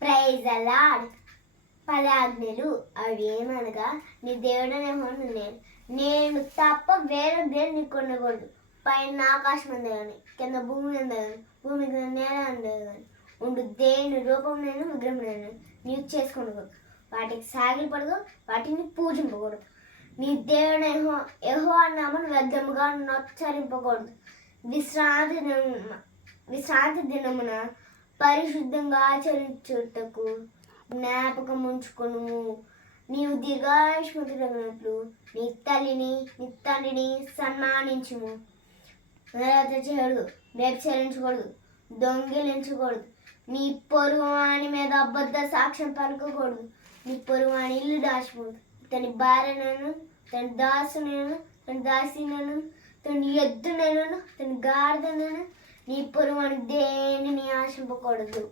Praise the lord. పదాజ్ఞలు అవి ఏమనగా, నీ దేవుడనేమో నేను తప్ప వేరే దేవుడు నీకు ఉండకూడదు. పైన ఆకాశం ఉంది కానీ, కింద భూమి ఉంది కానీ, భూమి కింద నేల ఉంది కానీ ఉండు దేని రూపం నేను విగ్రహం నేను నీవు చేసుకోకూడదు. వాటికి సాగిలపడదు, వాటిని పూజింపకూడదు. నీ దేవుడు యెహోవా నామమును వ్యర్థముగా నొచ్చరింపకూడదు. విశ్రాంతి దినమున పరిశుద్ధంగా ఆచరించుటకు జ్ఞాపకం ఉంచుకొను. నీవు దీర్ఘాయుష్మతులగినట్లు నీ తల్లిని నీ తండ్రిని సన్మానించుము. చేయకూడదు, వ్యభిచరించకూడదు, దొంగిలించకూడదు, నీ పొరుగువాని మీద అబద్ధ సాక్ష్యం పలకకూడదు, నీ పొరుగువాని ఇల్లు దాచకూడదు, తన భార్యను తన దాసునను తన దాసినను తన ఎద్దునను తన గాడిదనను నీ పొరుగువాని దేనిని ఆశింపకూడదు.